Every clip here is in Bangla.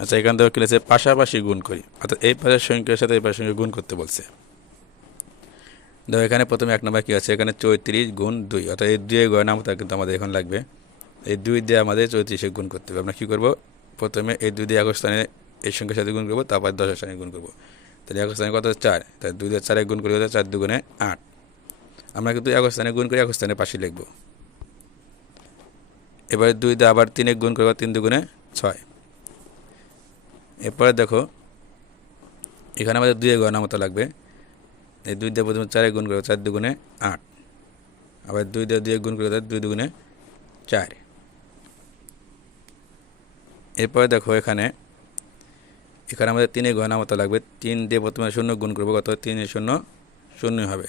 আচ্ছা এখান থেকে কি আছে পাশাপাশি গুণ করি। অর্থাৎ এই পাশের সংখ্যার সাথে এই পাশের সংখ্যা গুণ করতে বলছে। দেখো, এখানে প্রথমে এক নম্বর কী আছে? এখানে চৌত্রিশ গুণ দুই। অর্থাৎ এই দুই গয় নামতা কিন্তু আমাদের এখন লাগবে। এই দুই দিয়ে আমাদের চৌত্রিশে গুণ করতে হবে। আমরা কী করব? প্রথমে এই দুই দিয়ে এক এই সংখ্যার সাথে গুণ করব, তারপর দশের স্থানে গুণ করব। তাহলে এক স্থানে কত? চার। তাহলে দুই দিয়ে চারে গুণ করি হতে চার দুগুণে আট। আমরা কিন্তু এক স্থানে গুণ করে এক স্থানে পাশে লিখব। এবারে দুই দিয়ে আবার তিনে গুণ করব তিন দুগুণে ছয়। এরপরে দেখো, এখানে আমাদের দুই গয়না মতো লাগবে। এই দুই দিয়ে প্রথমে চারে গুণ করব চার দুগুণে আট। আবার দুই দিয়ে দুই গুণ করব দুই দুগুণে চার। এরপরে দেখো এখানে এখানে আমাদের তিনে গয়না মতো লাগবে। তিন দিয়ে প্রথমে শূন্য গুণ করব, কত? তিনে শূন্য শূন্য হবে।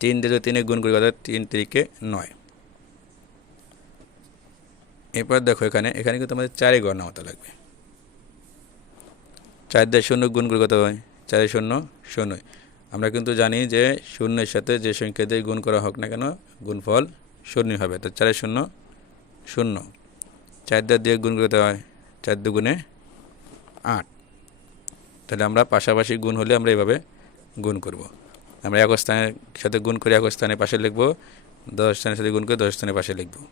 তিন দিয়ে তিনে গুণ করি, কত? তিন তিরিকে নয়। এরপর দেখো এখানে এখানে কিন্তু আমাদের চারে গণনা মতো লাগবে। চার শূন্য গুণ করে কত হয়? চারে শূন্য শূন্য আমরা কিন্তু জানি যে শূন্যের সাথে যে সংখ্যা দিয়ে গুণ করা হোক না কেন, গুণফল শূন্য হবে। তো চারে শূন্য শূন্য। চার দিয়ে দিয়ে গুণ করতে হয়? চার দুগুণে আট। তাহলে আমরা পাশাপাশি গুণ হলে আমরা এভাবে গুণ করব। আমরা এক স্থানের সাথে গুণ করে এক স্থানে পাশে লিখব, দশ স্থানের সাথে গুণ করে দশ স্থানের পাশে লিখব।